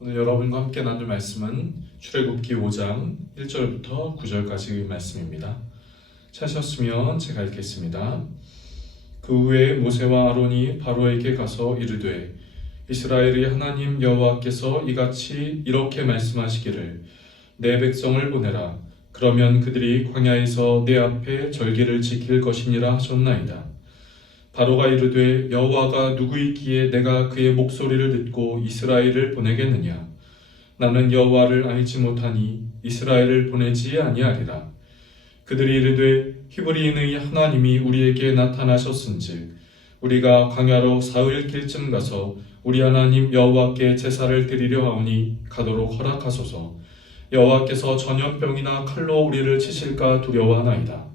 오늘 여러분과 함께 나눌 말씀은 출애굽기 5장 1절부터 9절까지의 말씀입니다. 찾으셨으면 제가 읽겠습니다. 그 후에 모세와 아론이 바로에게 가서 이르되 이스라엘의 하나님 여호와께서 이같이 이렇게 말씀하시기를 내 백성을 보내라. 그러면 그들이 광야에서 내 앞에 절기를 지킬 것이니라 하셨나이다. 바로가 이르되 여호와가 누구이기에 내가 그의 목소리를 듣고 이스라엘을 보내겠느냐? 나는 여호와를 알지 못하니 이스라엘을 보내지 아니하리라. 그들이 이르되 히브리인의 하나님이 우리에게 나타나셨은즉 우리가 광야로 사흘 길쯤 가서 우리 하나님 여호와께 제사를 드리려 하오니 가도록 허락하소서. 여호와께서 전염병이나 칼로 우리를 치실까 두려워하나이다.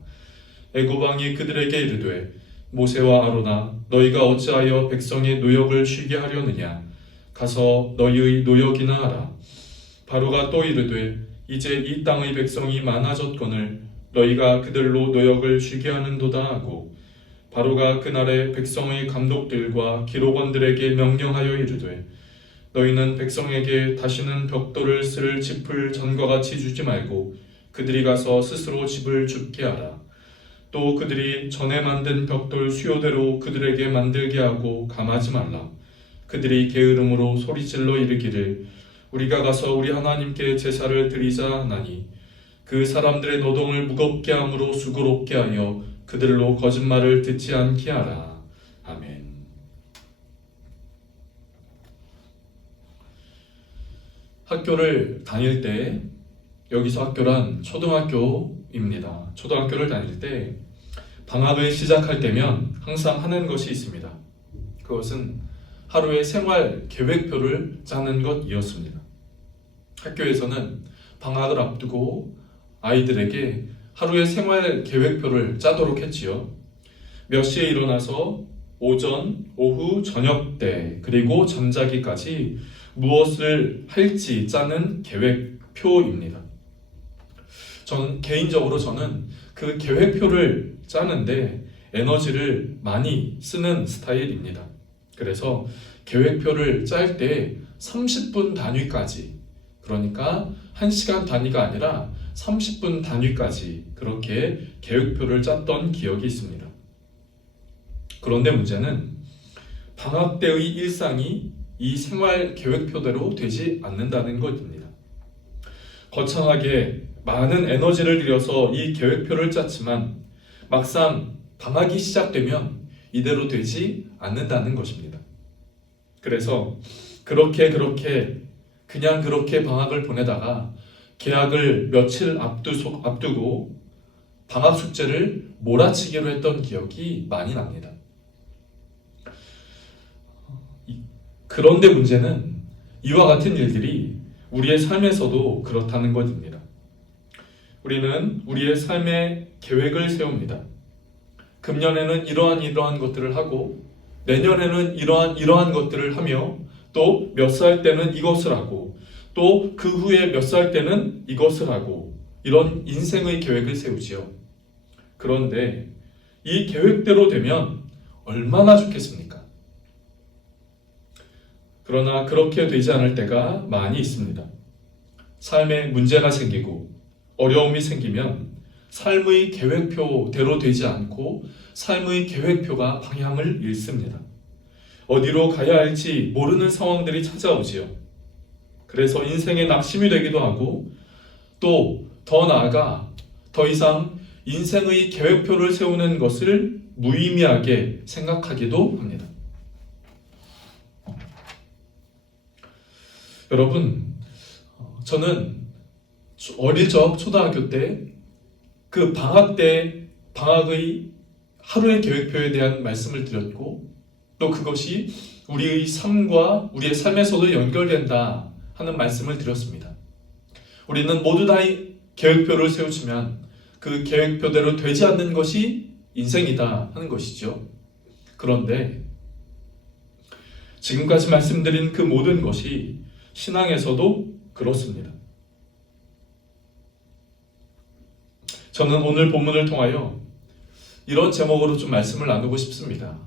애굽 왕이 그들에게 이르되 모세와 아론아 너희가 어찌하여 백성의 노역을 쉬게 하려느냐? 가서 너희의 노역이나 하라. 바로가 또 이르되 이제 이 땅의 백성이 많아졌거늘 너희가 그들로 노역을 쉬게 하는도다 하고 바로가 그날에 백성의 감독들과 기록원들에게 명령하여 이르되 너희는 백성에게 다시는 벽돌을 쓸 짚을 전과 같이 주지 말고 그들이 가서 스스로 집을 줍게 하라. 또 그들이 전에 만든 벽돌 수요대로 그들에게 만들게 하고 감하지 말라. 그들이 게으름으로 소리질러 이르기를 우리가 가서 우리 하나님께 제사를 드리자 하나니 그 사람들의 노동을 무겁게 함으로 수고롭게 하여 그들로 거짓말을 듣지 않게 하라. 아멘. 학교를 다닐 때, 여기서 학교란 초등학교입니다. 초등학교를 다닐 때 방학을 시작할 때면 항상 하는 것이 있습니다. 그것은 하루의 생활 계획표를 짜는 것이었습니다. 학교에서는 방학을 앞두고 아이들에게 하루의 생활 계획표를 짜도록 했지요. 몇 시에 일어나서 오전, 오후, 저녁 때 그리고 잠자기까지 무엇을 할지 짜는 계획표입니다. 개인적으로 저는 그 계획표를 짜는데 에너지를 많이 쓰는 스타일입니다. 그래서 계획표를 짤 때 30분 단위까지, 그러니까 1시간 단위가 아니라 30분 단위까지 그렇게 계획표를 짰던 기억이 있습니다. 그런데 문제는 방학 때의 일상이 이 생활 계획표대로 되지 않는다는 것입니다. 거창하게 많은 에너지를 들여서 이 계획표를 짰지만 막상 방학이 시작되면 이대로 되지 않는다는 것입니다. 그래서 그렇게 방학을 보내다가 개학을 며칠 앞두고 방학 숙제를 몰아치기로 했던 기억이 많이 납니다. 그런데 문제는 이와 같은 일들이 우리의 삶에서도 그렇다는 것입니다. 우리는 우리의 삶의 계획을 세웁니다. 금년에는 이러한 것들을 하고 내년에는 이러한 것들을 하며 또 몇 살 때는 이것을 하고 또 그 후에 몇 살 때는 이것을 하고 이런 인생의 계획을 세우지요. 그런데 이 계획대로 되면 얼마나 좋겠습니까? 그러나 그렇게 되지 않을 때가 많이 있습니다. 삶에 문제가 생기고 어려움이 생기면 삶의 계획표대로 되지 않고 삶의 계획표가 방향을 잃습니다. 어디로 가야 할지 모르는 상황들이 찾아오지요. 그래서 인생의 낙심이 되기도 하고 또 더 나아가 더 이상 인생의 계획표를 세우는 것을 무의미하게 생각하기도 합니다. 여러분, 저는 어릴 적 초등학교 때 그 방학의 하루의 계획표에 대한 말씀을 드렸고 또 그것이 우리의 삶과 우리의 삶에서도 연결된다 하는 말씀을 드렸습니다. 우리는 모두 다 계획표를 세우지만 그 계획표대로 되지 않는 것이 인생이다 하는 것이죠. 그런데 지금까지 말씀드린 그 모든 것이 신앙에서도 그렇습니다. 저는 오늘 본문을 통하여 이런 제목으로 좀 말씀을 나누고 싶습니다.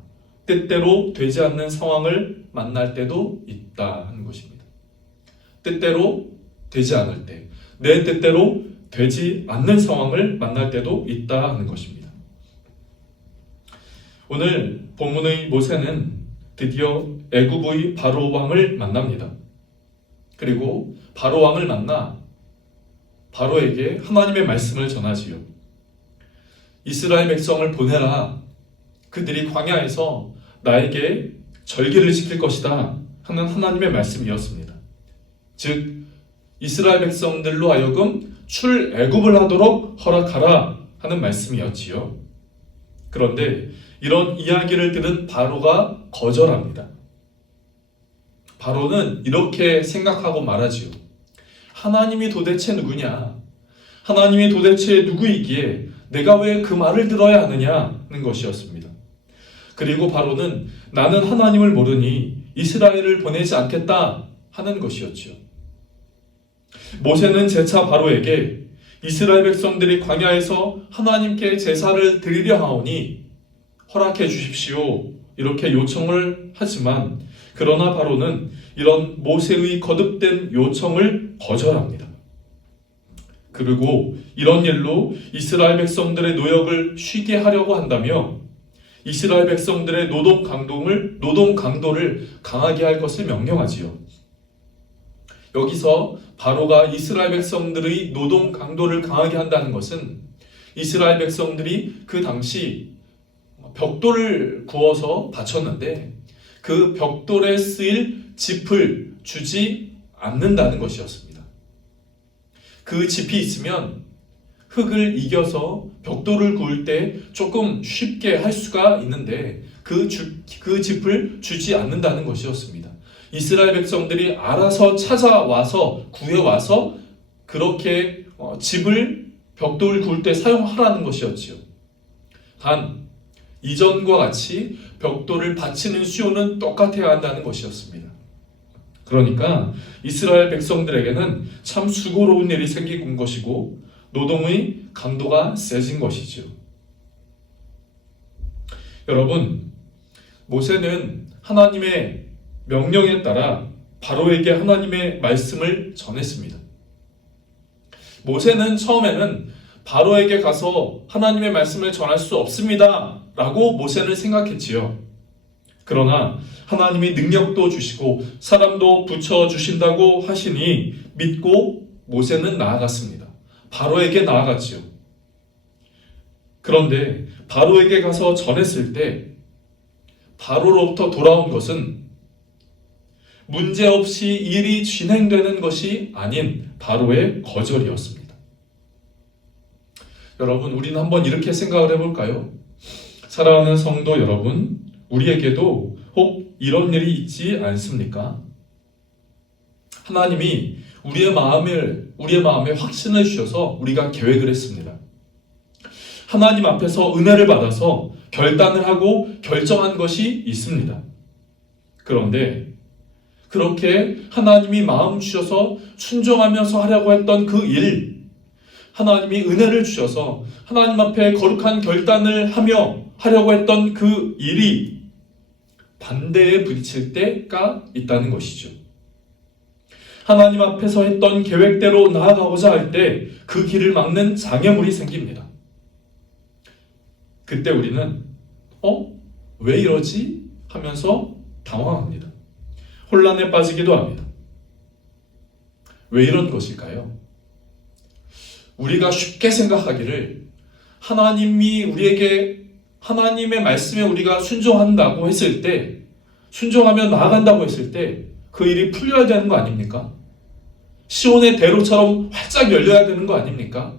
뜻대로 되지 않는 상황을 만날 때도 있다 하는 것입니다. 뜻대로 되지 않을 때, 내 뜻대로 되지 않는 상황을 만날 때도 있다 하는 것입니다. 오늘 본문의 모세는 드디어 애굽의 바로 왕을 만납니다. 그리고 바로 왕을 만나 바로에게 하나님의 말씀을 전하지요. 이스라엘 백성을 보내라. 그들이 광야에서 나에게 절기를 지킬 것이다 하는 하나님의 말씀이었습니다. 즉 이스라엘 백성들로 하여금 출애굽을 하도록 허락하라 하는 말씀이었지요. 그런데 이런 이야기를 들은 바로가 거절합니다. 바로는 이렇게 생각하고 말하지요. 하나님이 도대체 누구냐? 하나님이 도대체 누구이기에 내가 왜 그 말을 들어야 하느냐는 것이었습니다. 그리고 바로는 나는 하나님을 모르니 이스라엘을 보내지 않겠다 하는 것이었지요. 모세는 재차 바로에게 이스라엘 백성들이 광야에서 하나님께 제사를 드리려 하오니 허락해 주십시오 이렇게 요청을 하지만 그러나 바로는 이런 모세의 거듭된 요청을 거절합니다. 그리고 이런 일로 이스라엘 백성들의 노역을 쉬게 하려고 한다며 이스라엘 백성들의 노동 강도를 강하게 할 것을 명령하지요. 여기서 바로가 이스라엘 백성들의 노동 강도를 강하게 한다는 것은 이스라엘 백성들이 그 당시 벽돌을 구워서 바쳤는데 그 벽돌에 쓰일 짚을 주지 않는다는 것이었습니다. 그 짚이 있으면 흙을 이겨서 벽돌을 구울 때 조금 쉽게 할 수가 있는데 그 짚을 주지 않는다는 것이었습니다. 이스라엘 백성들이 알아서 찾아와서 구해와서 그렇게 짚을 벽돌을 구울 때 사용하라는 것이었지요. 단 이전과 같이 벽돌을 받치는 수요는 똑같아야 한다는 것이었습니다. 그러니까 이스라엘 백성들에게는 참 수고로운 일이 생긴 것이고 노동의 강도가 세진 것이죠. 여러분, 모세는 하나님의 명령에 따라 바로에게 하나님의 말씀을 전했습니다. 모세는 처음에는 바로에게 가서 하나님의 말씀을 전할 수 없습니다 라고 모세는 생각했지요. 그러나 하나님이 능력도 주시고 사람도 붙여주신다고 하시니 믿고 모세는 나아갔습니다. 바로에게 나아갔지요. 그런데 바로에게 가서 전했을 때 바로로부터 돌아온 것은 문제없이 일이 진행되는 것이 아닌 바로의 거절이었습니다. 여러분, 우리는 한번 이렇게 생각을 해볼까요? 사랑하는 성도 여러분, 우리에게도 혹 이런 일이 있지 않습니까? 하나님이 우리의 마음에 확신을 주셔서 우리가 계획을 했습니다. 하나님 앞에서 은혜를 받아서 결단을 하고 결정한 것이 있습니다. 그런데 그렇게 하나님이 마음 주셔서 순종하면서 하려고 했던 그 일, 하나님이 은혜를 주셔서 하나님 앞에 거룩한 결단을 하려고 했던 그 일이 반대에 부딪힐 때가 있다는 것이죠. 하나님 앞에서 했던 계획대로 나아가고자 할 때 그 길을 막는 장애물이 생깁니다. 그때 우리는 왜 이러지? 하면서 당황합니다. 혼란에 빠지기도 합니다. 왜 이런 것일까요? 우리가 쉽게 생각하기를 하나님이 우리에게 하나님의 말씀에 우리가 순종한다고 했을 때, 순종하며 나아간다고 했을 때 그 일이 풀려야 되는 거 아닙니까? 시온의 대로처럼 활짝 열려야 되는 거 아닙니까?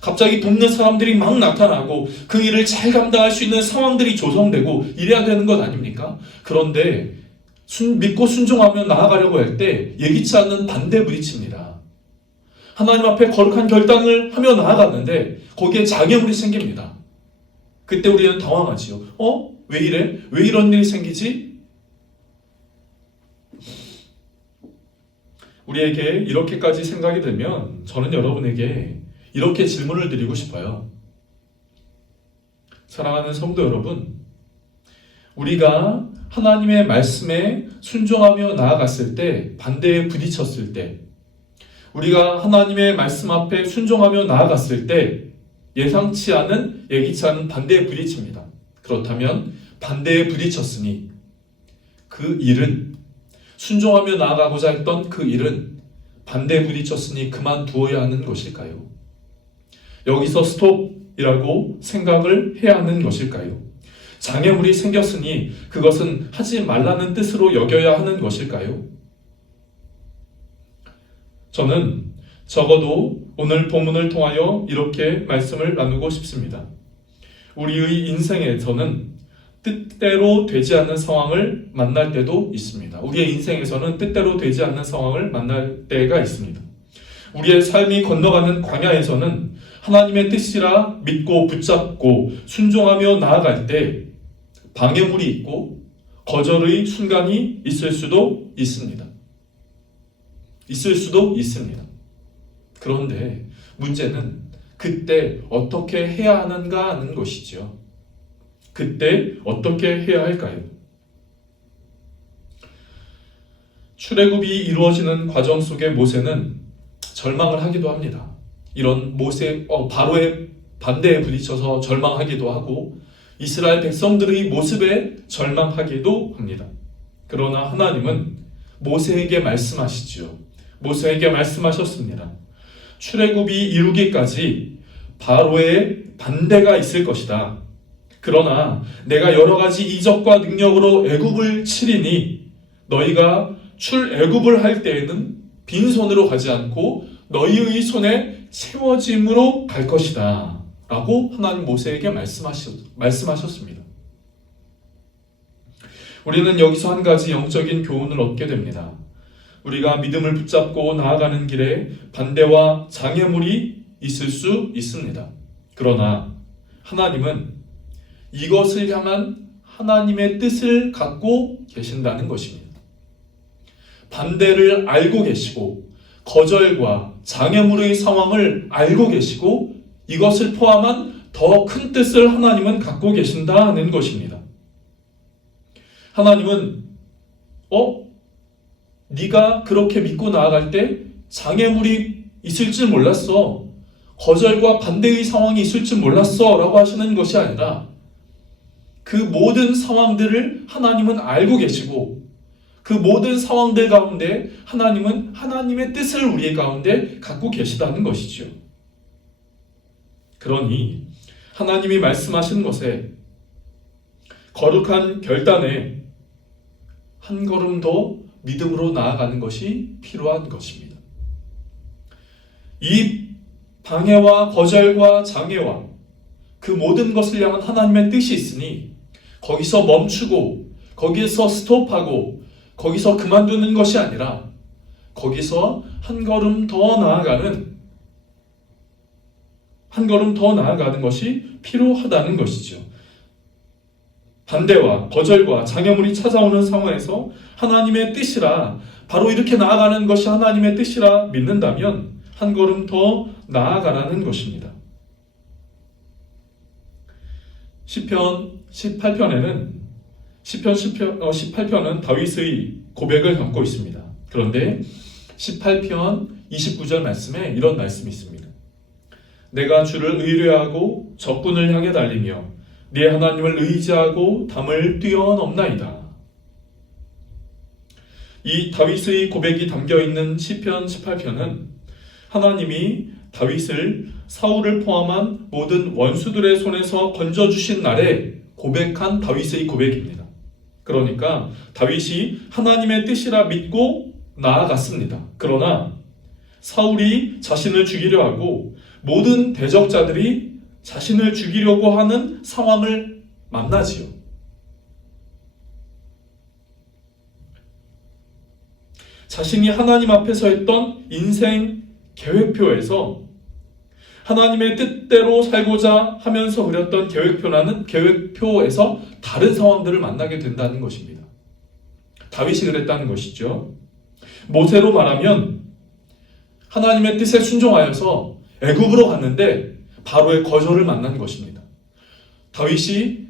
갑자기 돕는 사람들이 막 나타나고 그 일을 잘 감당할 수 있는 상황들이 조성되고 이래야 되는 것 아닙니까? 그런데 믿고 순종하며 나아가려고 할 때 예기치 않는 반대 부딪힙니다. 하나님 앞에 거룩한 결단을 하며 나아갔는데 거기에 장애물이 생깁니다. 그때 우리는 당황하지요. 왜 이래? 왜 이런 일이 생기지? 우리에게 이렇게까지 생각이 들면 저는 여러분에게 이렇게 질문을 드리고 싶어요. 사랑하는 성도 여러분, 우리가 하나님의 말씀에 순종하며 나아갔을 때, 반대에 부딪혔을 때, 우리가 하나님의 말씀 앞에 순종하며 나아갔을 때 예상치 않은, 예기치 않은 반대에 부딪힙니다. 그렇다면 반대에 부딪혔으니 그 일은, 순종하며 나아가고자 했던 그 일은 반대에 부딪혔으니 그만두어야 하는 것일까요? 여기서 스톱이라고 생각을 해야 하는 것일까요? 장애물이 생겼으니 그것은 하지 말라는 뜻으로 여겨야 하는 것일까요? 저는 적어도 오늘 본문을 통하여 이렇게 말씀을 나누고 싶습니다. 우리의 인생에서는 뜻대로 되지 않는 상황을 만날 때도 있습니다. 우리의 인생에서는 뜻대로 되지 않는 상황을 만날 때가 있습니다. 우리의 삶이 건너가는 광야에서는 하나님의 뜻이라 믿고 붙잡고 순종하며 나아갈 때 방해물이 있고 거절의 순간이 있을 수도 있습니다. 그런데 문제는 그때 어떻게 해야 하는가 하는 것이죠. 그때 어떻게 해야 할까요? 출애굽이 이루어지는 과정 속에 모세는 절망을 하기도 합니다. 이런 바로의 반대에 부딪혀서 절망하기도 하고 이스라엘 백성들의 모습에 절망하기도 합니다. 그러나 하나님은 모세에게 말씀하시지요. 모세에게 말씀하셨습니다. 출애굽이 이루기까지 바로의 반대가 있을 것이다. 그러나 내가 여러 가지 이적과 능력으로 애굽을 치리니 너희가 출애굽을 할 때에는 빈손으로 가지 않고 너희의 손에 채워짐으로 갈 것이다 라고 하나님 모세에게 말씀하셨습니다. 우리는 여기서 한 가지 영적인 교훈을 얻게 됩니다. 우리가 믿음을 붙잡고 나아가는 길에 반대와 장애물이 있을 수 있습니다. 그러나 하나님은 이것을 향한 하나님의 뜻을 갖고 계신다는 것입니다. 반대를 알고 계시고 거절과 장애물의 상황을 알고 계시고 이것을 포함한 더 큰 뜻을 하나님은 갖고 계신다는 것입니다. 하나님은 네가 그렇게 믿고 나아갈 때 장애물이 있을 줄 몰랐어. 거절과 반대의 상황이 있을 줄 몰랐어 라고 하시는 것이 아니라 그 모든 상황들을 하나님은 알고 계시고 그 모든 상황들 가운데 하나님은 하나님의 뜻을 우리 가운데 갖고 계시다는 것이죠. 그러니 하나님이 말씀하신 것에 거룩한 결단에 한 걸음 더 믿음으로 나아가는 것이 필요한 것입니다. 이 방해와 거절과 장애와 그 모든 것을 향한 하나님의 뜻이 있으니 거기서 멈추고 거기에서 스톱하고 거기서 그만두는 것이 아니라 거기서 한 걸음 더 나아가는 것이 필요하다는 것이죠. 반대와 거절과 장애물이 찾아오는 상황에서 하나님의 뜻이라 바로 이렇게 나아가는 것이 하나님의 뜻이라 믿는다면 한 걸음 더 나아가라는 것입니다. 시편 18편은 다윗의 고백을 담고 있습니다. 그런데 18편 29절 말씀에 이런 말씀이 있습니다. 내가 주를 의뢰하고 적군을 향해 달리며 네 하나님을 의지하고 담을 뛰어넘나이다. 이 다윗의 고백이 담겨있는 시편 18편은 하나님이 다윗을 사울을 포함한 모든 원수들의 손에서 건져주신 날에 고백한 다윗의 고백입니다. 그러니까 다윗이 하나님의 뜻이라 믿고 나아갔습니다. 그러나 사울이 자신을 죽이려 하고 모든 대적자들이 자신을 죽이려고 하는 상황을 만나지요. 자신이 하나님 앞에서 했던 인생 계획표에서 하나님의 뜻대로 살고자 하면서 그렸던 계획표에서 다른 상황들을 만나게 된다는 것입니다. 다윗이 그랬다는 것이죠. 모세로 말하면 하나님의 뜻에 순종하여서 애굽으로 갔는데 바로의 거절을 만난 것입니다. 다윗이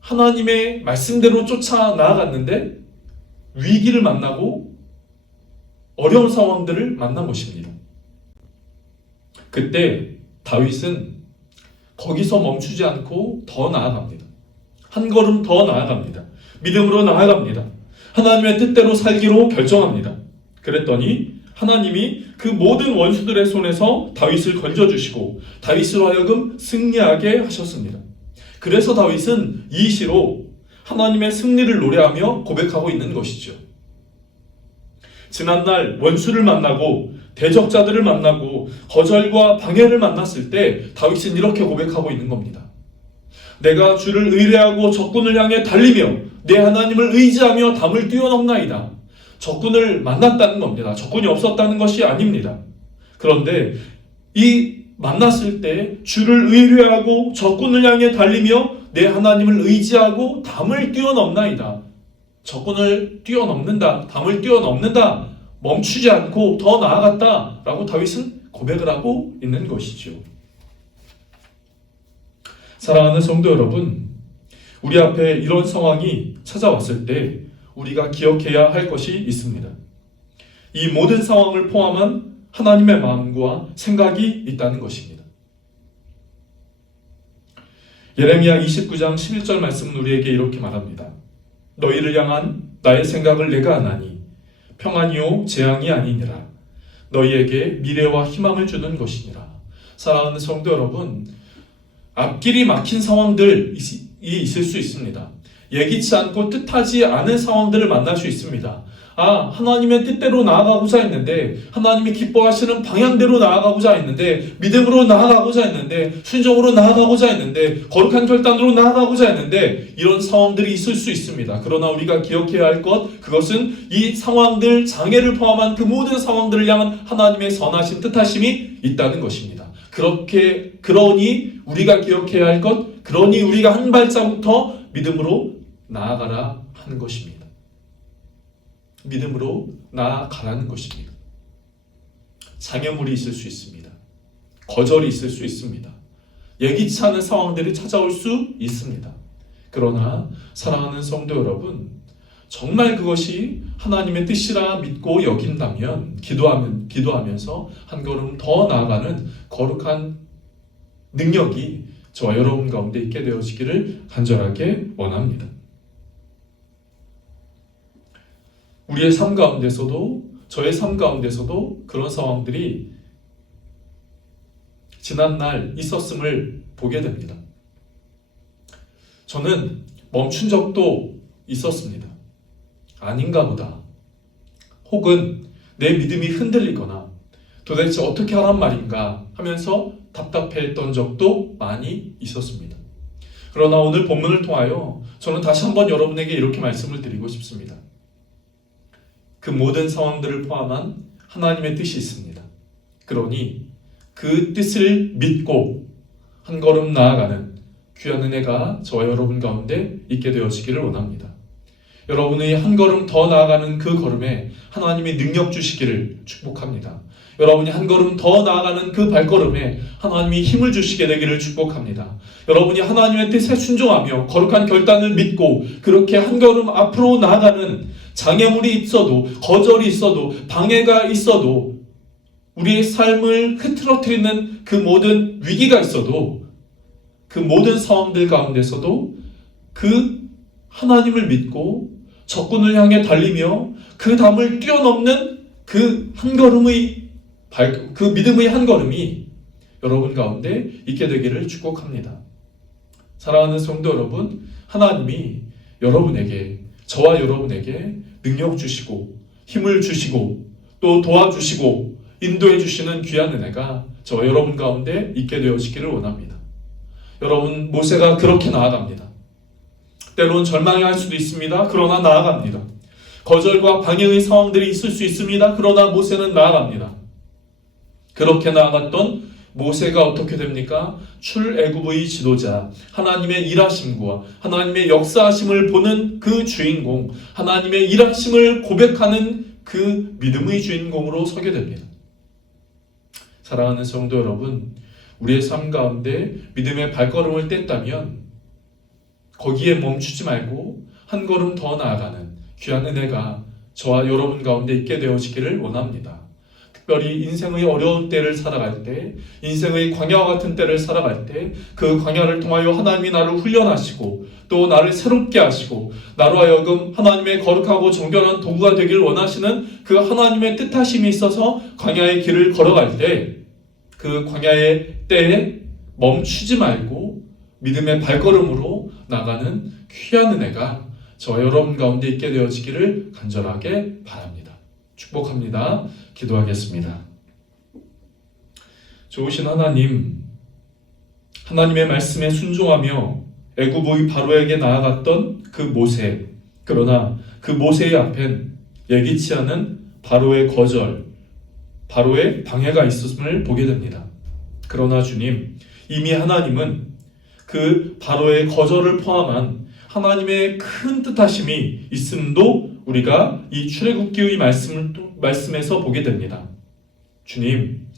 하나님의 말씀대로 쫓아 나아갔는데 위기를 만나고 어려운 상황들을 만난 것입니다. 그때 다윗은 거기서 멈추지 않고 더 나아갑니다. 한 걸음 더 나아갑니다. 믿음으로 나아갑니다. 하나님의 뜻대로 살기로 결정합니다. 그랬더니 하나님이 그 모든 원수들의 손에서 다윗을 건져주시고 다윗으로 하여금 승리하게 하셨습니다. 그래서 다윗은 이 시로 하나님의 승리를 노래하며 고백하고 있는 것이죠. 지난날 원수를 만나고 대적자들을 만나고 거절과 방해를 만났을 때 다윗은 이렇게 고백하고 있는 겁니다. 내가 주를 의뢰하고 적군을 향해 달리며 내 하나님을 의지하며 담을 뛰어넘나이다. 적군을 만났다는 겁니다. 적군이 없었다는 것이 아닙니다. 그런데 이 만났을 때 주를 의뢰하고 적군을 향해 달리며 내 하나님을 의지하고 담을 뛰어넘나이다. 적군을 뛰어넘는다. 담을 뛰어넘는다. 멈추지 않고 더 나아갔다. 라고 다윗은 고백을 하고 있는 것이죠. 사랑하는 성도 여러분, 우리 앞에 이런 상황이 찾아왔을 때 우리가 기억해야 할 것이 있습니다. 이 모든 상황을 포함한 하나님의 마음과 생각이 있다는 것입니다. 예레미야 29장 11절 말씀은 우리에게 이렇게 말합니다. 너희를 향한 나의 생각을 내가 아나니 평안이요 재앙이 아니니라. 너희에게 미래와 희망을 주는 것이니라. 사랑하는 성도 여러분, 앞길이 막힌 상황들이 있을 수 있습니다. 예기치 않고 뜻하지 않은 상황들을 만날 수 있습니다. 하나님의 뜻대로 나아가고자 했는데, 하나님이 기뻐하시는 방향대로 나아가고자 했는데, 믿음으로 나아가고자 했는데, 순종으로 나아가고자 했는데, 거룩한 결단으로 나아가고자 했는데, 이런 상황들이 있을 수 있습니다. 그러나 우리가 기억해야 할 것, 그것은 이 상황들, 장애를 포함한 그 모든 상황들을 향한 하나님의 선하신 뜻하심이 있다는 것입니다. 그러니 우리가 기억해야 할 것, 그러니 우리가 한 발자국 더 믿음으로 나아가라 하는 것입니다. 믿음으로 나아가라는 것입니다. 장애물이 있을 수 있습니다. 거절이 있을 수 있습니다. 예기치 않은 상황들이 찾아올 수 있습니다. 그러나 사랑하는 성도 여러분, 정말 그것이 하나님의 뜻이라 믿고 여긴다면 기도하면서 한 걸음 더 나아가는 거룩한 능력이 저와 여러분 가운데 있게 되어지기를 간절하게 원합니다. 우리의 삶 가운데서도, 저의 삶 가운데서도 그런 상황들이 지난날 있었음을 보게 됩니다. 저는 멈춘 적도 있었습니다. 아닌가 보다. 혹은 내 믿음이 흔들리거나 도대체 어떻게 하란 말인가 하면서 답답해했던 적도 많이 있었습니다. 그러나 오늘 본문을 통하여 저는 다시 한번 여러분에게 이렇게 말씀을 드리고 싶습니다. 그 모든 상황들을 포함한 하나님의 뜻이 있습니다. 그러니 그 뜻을 믿고 한 걸음 나아가는 귀한 은혜가 저와 여러분 가운데 있게 되어지기를 원합니다. 여러분의 한 걸음 더 나아가는 그 걸음에 하나님이 능력 주시기를 축복합니다. 여러분이 한 걸음 더 나아가는 그 발걸음에 하나님이 힘을 주시게 되기를 축복합니다. 여러분이 하나님의 뜻에 순종하며 거룩한 결단을 믿고 그렇게 한 걸음 앞으로 나아가는 장애물이 있어도, 거절이 있어도, 방해가 있어도, 우리의 삶을 흐트러뜨리는 그 모든 위기가 있어도, 그 모든 상황들 가운데서도 그 하나님을 믿고 적군을 향해 달리며 그 담을 뛰어넘는 그 한 걸음의 그 믿음의 한 걸음이 여러분 가운데 있게 되기를 축복합니다. 사랑하는 성도 여러분, 하나님이 여러분에게, 저와 여러분에게 능력 주시고 힘을 주시고 또 도와주시고 인도해 주시는 귀한 은혜가 저와 여러분 가운데 있게 되어지기를 원합니다. 여러분, 모세가 그렇게 나아갑니다. 때로는 절망할 수도 있습니다. 그러나 나아갑니다. 거절과 방해의 상황들이 있을 수 있습니다. 그러나 모세는 나아갑니다. 그렇게 나아갔던 모세가 어떻게 됩니까? 출애굽의 지도자, 하나님의 일하심과 하나님의 역사하심을 보는 그 주인공, 하나님의 일하심을 고백하는 그 믿음의 주인공으로 서게 됩니다. 사랑하는 성도 여러분, 우리의 삶 가운데 믿음의 발걸음을 뗐다면 거기에 멈추지 말고 한 걸음 더 나아가는 귀한 은혜가 저와 여러분 가운데 있게 되어지기를 원합니다. 특별히 인생의 어려운 때를 살아갈 때, 인생의 광야와 같은 때를 살아갈 때 그 광야를 통하여 하나님이 나를 훈련하시고 또 나를 새롭게 하시고 나로 하여금 하나님의 거룩하고 정결한 도구가 되길 원하시는 그 하나님의 뜻하심이 있어서 광야의 길을 걸어갈 때 그 광야의 때에 멈추지 말고 믿음의 발걸음으로 나가는 귀한 은혜가 저와 여러분 가운데 있게 되어지기를 간절하게 바랍니다. 축복합니다. 기도하겠습니다. 좋으신 하나님, 하나님의 말씀에 순종하며 애굽의 바로에게 나아갔던 그 모세, 그러나 그 모세의 앞엔 예기치 않은 바로의 거절, 바로의 방해가 있었음을 보게 됩니다. 그러나 주님, 이미 하나님은 그 바로의 거절을 포함한 하나님의 큰 뜻하심이 있음도 우리가 이 출애굽기의 말씀에서 보게 됩니다. 주님,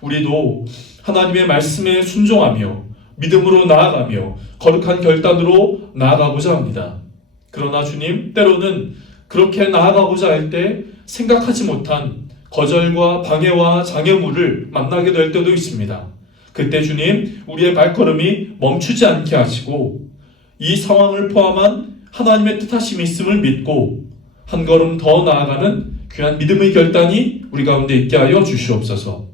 우리도 하나님의 말씀에 순종하며 믿음으로 나아가며 거룩한 결단으로 나아가고자 합니다. 그러나 주님, 때로는 그렇게 나아가고자 할 때 생각하지 못한 거절과 방해와 장애물을 만나게 될 때도 있습니다. 그때 주님, 우리의 발걸음이 멈추지 않게 하시고 이 상황을 포함한 하나님의 뜻하심이 있음을 믿고 한 걸음 더 나아가는 귀한 믿음의 결단이 우리 가운데 있게 하여 주시옵소서.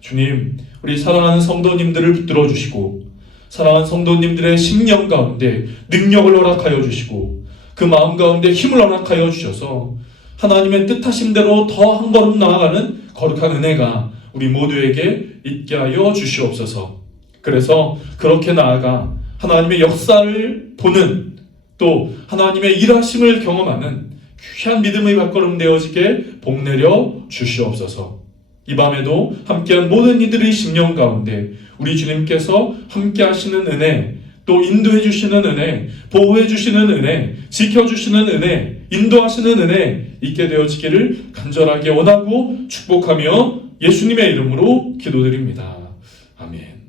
주님, 우리 사랑하는 성도님들을 붙들어 주시고 사랑하는 성도님들의 심령 가운데 능력을 허락하여 주시고 그 마음 가운데 힘을 허락하여 주셔서 하나님의 뜻하심대로 더 한 걸음 나아가는 거룩한 은혜가 우리 모두에게 있게 하여 주시옵소서. 그래서 그렇게 나아가 하나님의 역사를 보는 또 하나님의 일하심을 경험하는 귀한 믿음의 발걸음 되어지게 복내려 주시옵소서. 이 밤에도 함께한 모든 이들의 심령 가운데 우리 주님께서 함께 하시는 은혜, 또 인도해 주시는 은혜, 보호해 주시는 은혜, 지켜주시는 은혜, 인도하시는 은혜 있게 되어지기를 간절하게 원하고 축복하며 예수님의 이름으로 기도드립니다. 아멘.